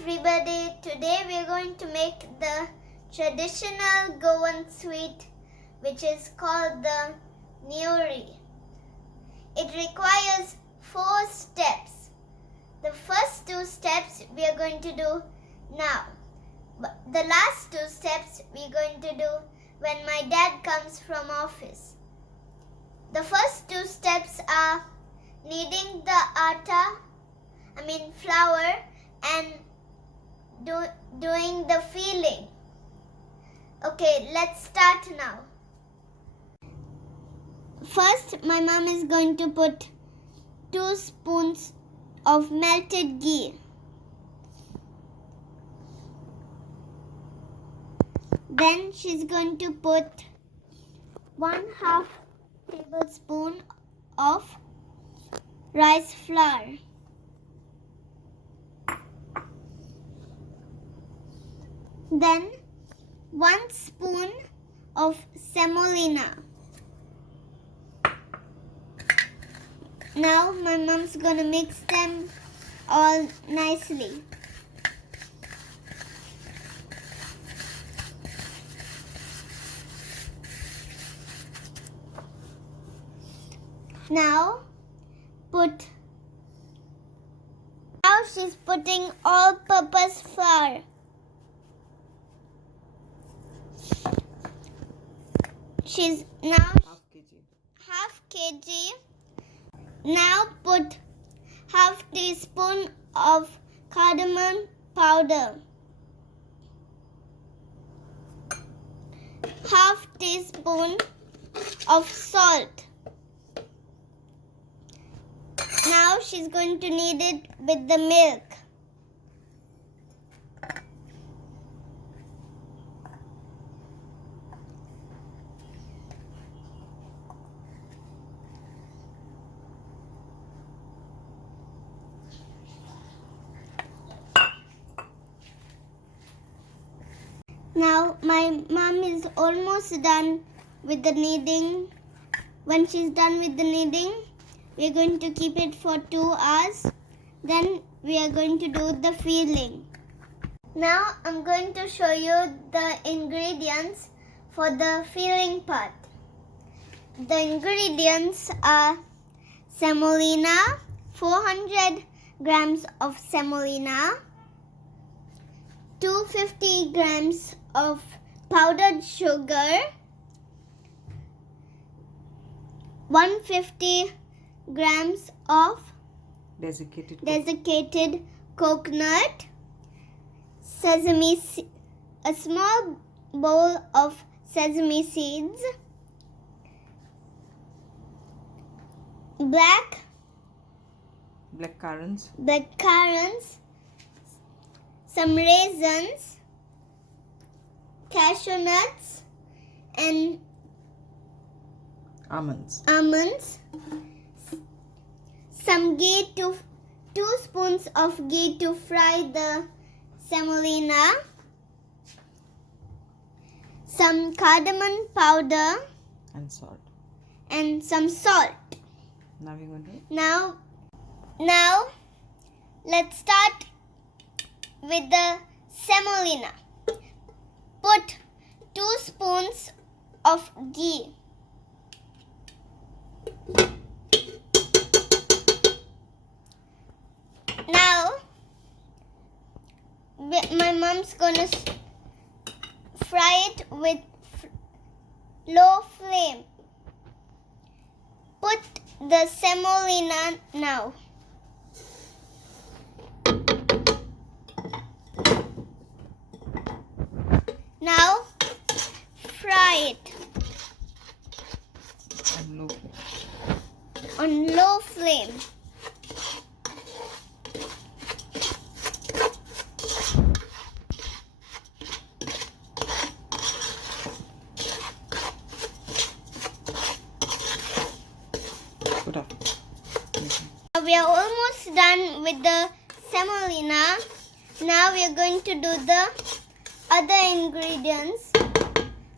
everybody, today we are going to make the traditional Goan sweet which is called the Neuris. It requires 4 steps. The first 2 steps we are going to do now. But the last 2 steps we are going to do when my dad comes from office. The first 2 steps are kneading the flour and doing the filling. Okay, let's start now. First, my mom is going to put 2 spoons of melted ghee. Then she's going to put 1/2 tablespoon of rice flour. Then 1 spoon of semolina. Now my mom's gonna mix them all nicely. Now she's putting all-purpose flour. She's now half kg. Now put 1/2 teaspoon of cardamom powder, 1/2 teaspoon of salt. Now she's going to knead it with the milk. Now my mom is almost done with the kneading. When she's done with the kneading, we are going to keep it for 2 hours. Then we are going to do the filling. Now I'm going to show you the ingredients for the filling part. The ingredients are semolina, 400 grams of semolina, 250 grams of powdered sugar, 150 grams of desiccated coconut, sesame, a small bowl of sesame seeds, black currants, some raisins, cashew nuts, and almonds. Some ghee, 2 spoons of ghee to fry the semolina, some cardamom powder, and some salt. Now we're going to Now let's start with the semolina. Put 2 spoons of ghee. Now my mom's gonna fry it with low flame. Put the semolina now. Now fry it on low flame. We are almost done with the semolina. Now we are going to do the other ingredients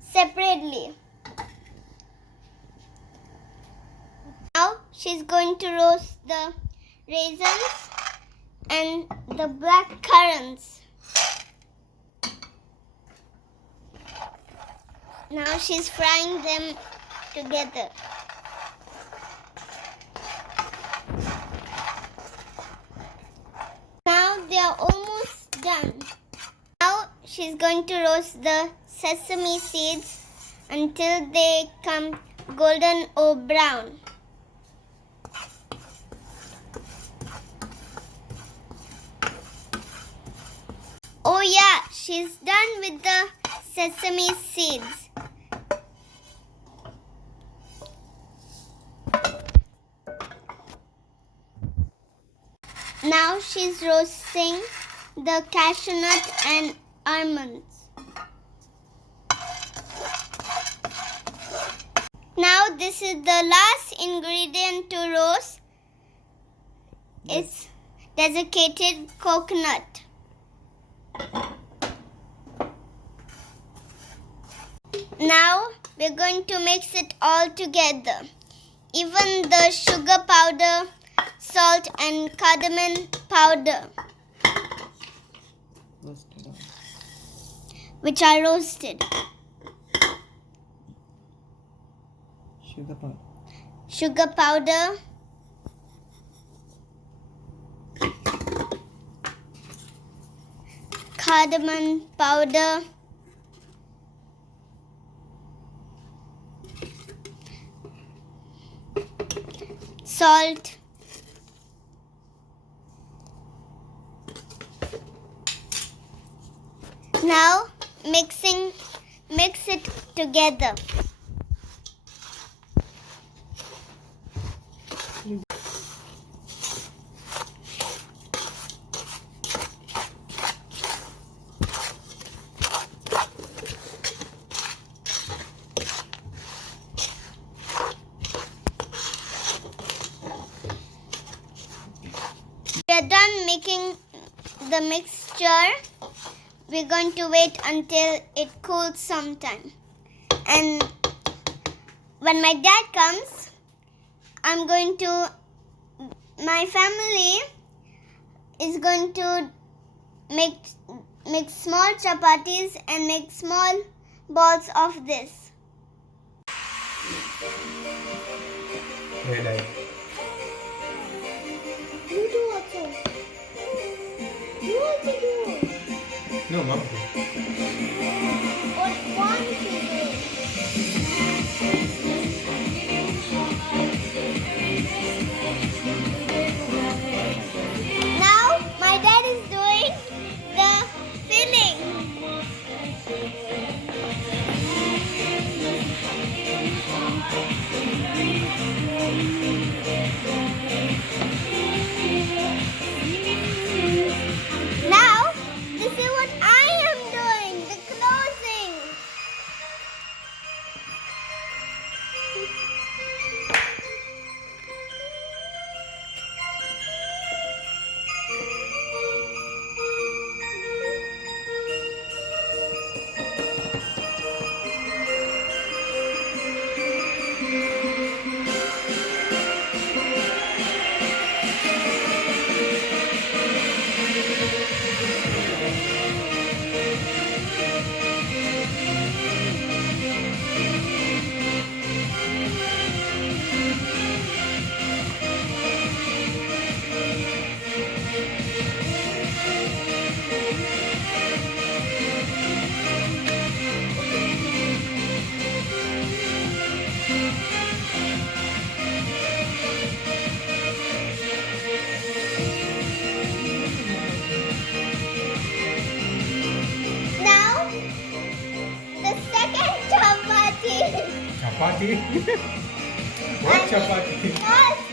separately. Now she's going to roast the raisins and the black currants. Now she's frying them together. Now they are almost done. Now she's going to roast the sesame seeds until they come golden or brown. Oh yeah, she's done with the sesame seeds. Now she's roasting the cashew nut and almonds. Now this is the last ingredient to roast. It's desicated coconut. Now we're going to mix it all together. Even the sugar powder, salt and cardamom powder, which are roasted. Sugar powder. Cardamom powder. Salt. Now mix it together. We are done making the mixture. We're going to wait until it cools sometime. And when my dad comes, my family is going to make small chapatis and make small balls of this. Hey, Dad. You do also. You also do. No, Mom. What one is doing? Now my dad is doing the filling. Now this is what I am doing, the closing. Now the second chapati. Chapati? What chapati? First